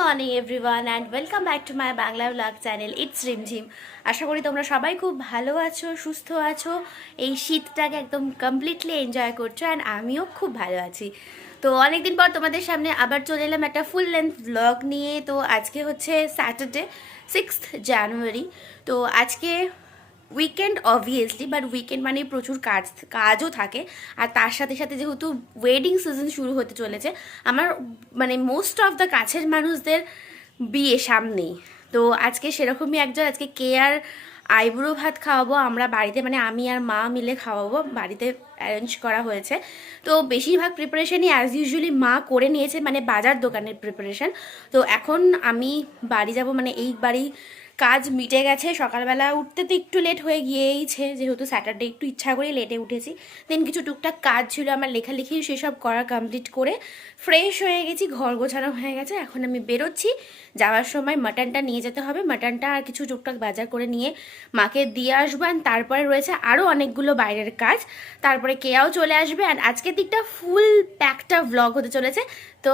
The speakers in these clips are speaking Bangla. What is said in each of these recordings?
Morning everyone and welcome back to my Bangla blog channel it's Rimjhim. আশা করি তোমরা সবাই খুব ভালো আছো, সুস্থ আছো, এই শীতটাকে একদম কমপ্লিটলি এনজয় করছো অ্যান্ড আমিও খুব ভালো আছি। তো অনেকদিন পর তোমাদের সামনে আবার চলে এলাম একটা ফুল লেন্থ ব্লগ নিয়ে। তো আজকে হচ্ছে স্যাটারডে 6th জানুয়ারি। তো আজকে উইকেন্ড অবভিয়াসলি, বাট উইকেন্ড মানে প্রচুর কাজও থাকে। আর তার সাথে সাথে যেহেতু ওয়েডিং সিজন শুরু হতে চলেছে, আমার মানে মোস্ট অফ দ্য কাছের মানুষদের বিয়ে সামনেই। তো আজকে সেরকমই একজন, আজকে কেয়ার আইবুড়ো ভাত খাওয়াবো আমরা বাড়িতে, মানে আমি আর মা মিলে খাওয়াবো, বাড়িতে অ্যারেঞ্জ করা হয়েছে। তো বেশিরভাগ প্রিপারেশনই অ্যাজ ইউজুয়ালি মা করে নিয়েছে, মানে বাজার দোকানের প্রিপারেশন। তো এখন আমি বাড়ি যাব, মানে এই বাড়ি কাজ মিটে গেছে। সকালবেলা উঠতে তো একটু লেট হয়ে গিয়েইছে, যেহেতু স্যাটারডে একটু ইচ্ছা করে লেটে উঠেছি। দেন কিছু টুকটাক কাজ ছিল আমার লেখালেখি, সেসব করা কমপ্লিট করে ফ্রেশ হয়ে গেছি, ঘর গোছানো হয়ে গেছে। এখন আমি বেরোচ্ছি, যাওয়ার সময় মাটনটা নিয়ে যেতে হবে, মাটনটা আর কিছু টুকটাক বাজার করে নিয়ে মাকে দিয়ে আসবো। অ্যান্ড তারপরে রয়েছে আরও অনেকগুলো বাইরের কাজ, তারপরে কেয়াও চলে আসবে। অ্যান্ড আজকের দিকটা ফুল প্যাকটা ভ্লগ হতে চলেছে। তো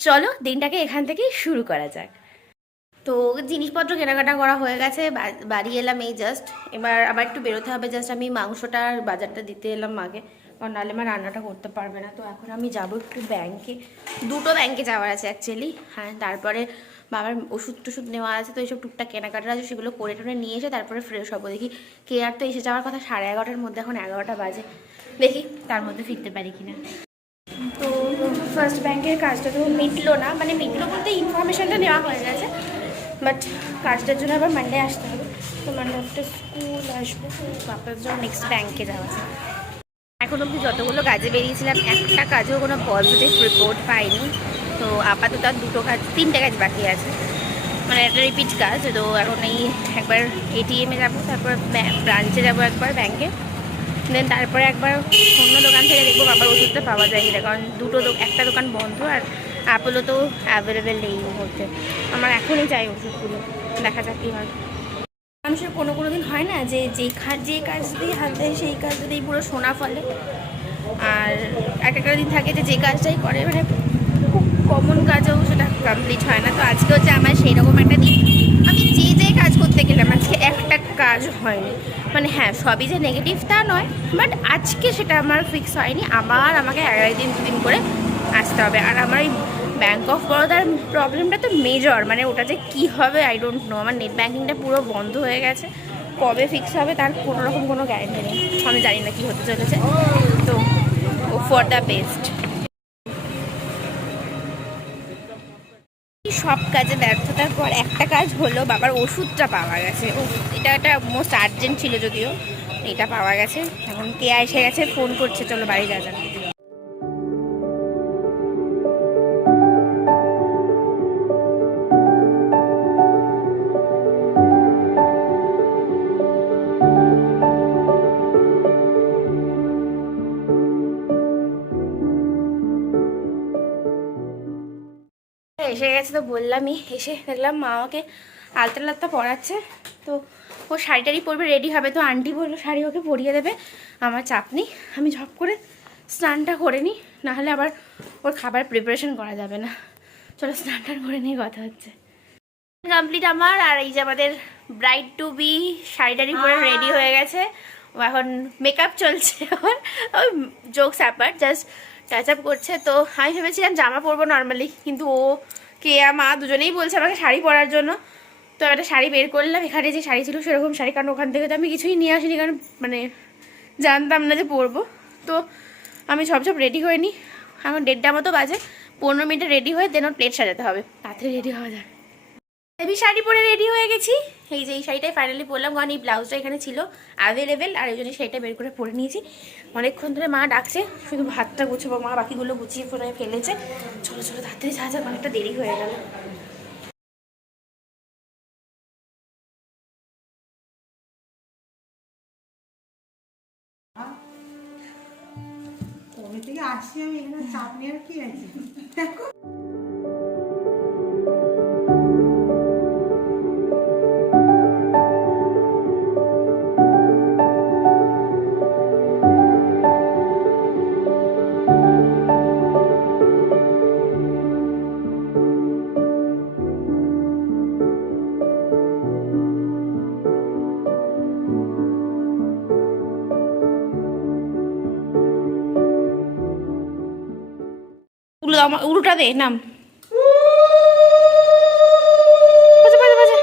চলো দিনটাকে এখান থেকেই শুরু করা যাক। তো জিনিসপত্র কেনাকাটা করা হয়ে গেছে, বাড়ি এলাম এই জাস্ট। এবার আবার একটু বেরোতে হবে, জাস্ট আমি মাংসটা আর বাজারটা দিতে এলাম মাকে, কারণ নাহলে মা রান্নাটা করতে পারবে না। তো এখন আমি যাব একটু ব্যাংকে, দুটো ব্যাংকে যাওয়ার আছে অ্যাকচুয়ালি। হ্যাঁ, তারপরে বাবার ওষুধ টষুধ নেওয়া আছে, তো এইসব টুকটাক কেনাকাটা আছে, সেগুলো করে টোরে নিয়ে এসে তারপরে ফ্রেশ হবো। দেখি কেয়ার তো এসে যাওয়ার কথা 11:30-র মধ্যে, এখন 11টা বাজে, দেখি তার মধ্যে ফিরতে পারি কিনা। তো ফার্স্ট ব্যাংকের কাজটা তো মিটলো না, মানে মিটলো বলতে ইনফরমেশনটা নেওয়া হয়ে গেছে, বাট কাজটার জন্য আবার মানডে আসতে হবে। তো মানডে একটা স্কুল আসবো, বাপার জন্য নেক্সট ব্যাংকে যাওয়া যায়। এখন অবধি যতগুলো কাজে বেরিয়েছিলাম, একটা কাজেও কোনো পজিটিভ রিপোর্ট পাইনি। তো আপাতত আর তিনটে কাজ বাকি আছে, মানে একটা রিপিট কাজ। তো এখন এই একবার এটিএমে যাবো, তারপর ব্রাঞ্চে যাবো একবার ব্যাংকে, দেন তারপরে একবার অন্য দোকান থেকে দেখবো বাবার ওষুধটা পাওয়া যায় কিনা, কারণ একটা দোকান বন্ধ আর অ্যাপোলো তো অ্যাভেলেবেল নেই মুহূর্তে। আমার এখনই চাই ওষুধগুলো, দেখা যাক কী হয়। মানুষের কোনো দিন হয় না যে যে কাজ যদি হাত দেয় সেই কাজ যদি পুরো সোনা ফলে, আর একটা দিন থাকে যে কাজটাই করে মানে খুব কমন কাজও সেটা কমপ্লিট হয় না। তো আজকে হচ্ছে আমার সেই রকম একটা দিন, আমি যে কাজ করতে গেলাম আজকে একটা কাজ হয়নি। মানে হ্যাঁ, সবই যে নেগেটিভ তা নয়, বাট আজকে সেটা আমার ফিক্স হয়নি। আমাকে 11 দিন 2 দিন করে আসতে হবে। আর আমার এই ব্যাঙ্ক অফ বরোদার প্রবলেমটা তো মেজর, মানে ওটা যে কী হবে আই ডোন্ট নো। আমার নেট ব্যাঙ্কিংটা পুরো বন্ধ হয়ে গেছে, কবে ফিক্স হবে তার কোনোরকম কোনো গ্যারেন্টি নেই, আমি জানি না কী হতে চলেছে। তো ফর দ্য বেস্ট। সব কাজে ব্যর্থতার পর একটা কাজ হলো, বাবার ওষুধটা পাওয়া গেছে। এটা একটা মোস্ট আর্জেন্ট ছিল, যদিও এটা পাওয়া গেছে। এখন কে এসে গেছে, ফোন করছে, চলো বাড়ি যাওয়া যাক। এসে গেছে, তো বললামই, এসে দেখলাম মা আমাকে আলতা লালতা পরাচ্ছে। তো ও শাড়ি টাড়ি পরবে, রেডি হবে। তো আন্টি বললো শাড়ি ওকে পরিয়ে দেবে, আমার চাপ নেই, আমি ঝপ করে স্নানটা করে নিই, নাহলে আবার ওর খাবার প্রিপারেশন করা যাবে না। চলো স্নানটা করে নিয়ে কথা হচ্ছে। কমপ্লিট আমার, আর এই যে আমাদের ব্রাইড টু বি শাড়ি টাড়ি পরে রেডি হয়ে গেছে। ও এখন মেকআপ চলছে, ওই jokes upper just touch up করছে। তো আমি ভেবেছিলাম জামা পরবো নর্মালি, কিন্তু ও কেয়া মা দুজনেই বলছে আমাকে শাড়ি পরার জন্য। তো একটা শাড়ি বের করলাম, এখানে যে শাড়ি ছিল সেরকম শাড়ি, কারণ ওখান থেকে তো আমি কিছুই নিয়ে আসিনি, কারণ মানে জানতাম না যে পরবো। তো আমি সব রেডি হয়ে নিই, এখন 1:30 মতো বাজে, 15 মিনিটে রেডি হয়ে দেন ওর প্লেট সাজাতে হবে, তাড়াতাড়ি রেডি হওয়া যায়। আমি শাড়ি পরে রেডি হয়ে গেছি, এই যে এই শাড়িটাই ফাইনালি পরলাম, কারণ এই ব্লাউজটা এখানে ছিল অ্যাভেলেবেল, আর এই জন্য শাড়িটা বের করে পরে নিয়েছি। অনেকক্ষণ ধরে মা ডাকছে, শুধু ভাতটা গুছাবো, মা বাকিগুলো গুছিয়ে ফোনে ফেলেছে। চলো চলো তাড়াতাড়ি যা যাক, অনেকটা দেরি হয়ে গেল। কবে থেকে আসছি আমি, এখানে চাপ নেওয়ার কি আছে দেখো। উল্টা দে নাম বাজা বাজা বাজা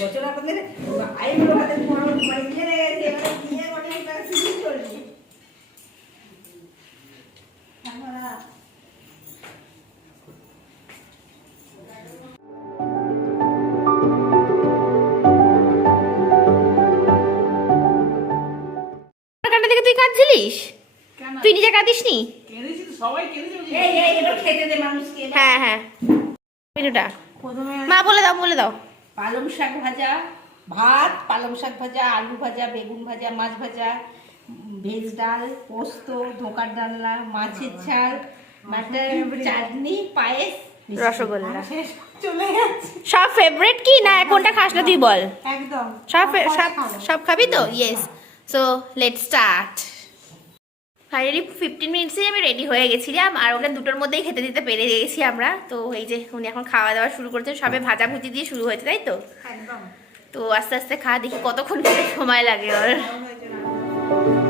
বছর আপনাদের আইগুলো হাতে মানে দিয়ে রেখেছে এবারে দিয়ে মানে একটা সিজন চলছে আমরা কান্না থেকে তুই কাঁদছিলিস তুই নিজে কাঁদিস নি এই এবার খেতে দে মানুষকে হ্যাঁ হ্যাঁ মেনুটা প্রথমে মা বলে দাও পালং শাক ভাজা ভাত পালং শাক ভাজা আলু ভাজা বেগুন ভাজা মাছ ভাজা ভেজ ডাল পোস্ত ধোকার ডালনা মাছের ঝাল মাটন চাটনি পায়েস রসগোল্লা শেষ চলে যাচ্ছে সব ফেভারিট কি না কোনটা খাস না তুই বল একদম সব সব সব সব খাবি তো yes so let's start finally 15 মিনিটসেই আমি রেডি হয়ে গেছিলাম আর ওকে দুটোর মধ্যেই খেতে দিতে পেরে গেছি আমরা তো এই যে উনি এখন খাওয়া দাওয়া শুরু করছেন সবে ভাজাভুজি দিয়ে শুরু হয়েছে তাই তো একদম তো আস্তে আস্তে খাওয়া দেখি কতক্ষণ খেতে সময় লাগে ওর ভালো হয়েছে রান্না।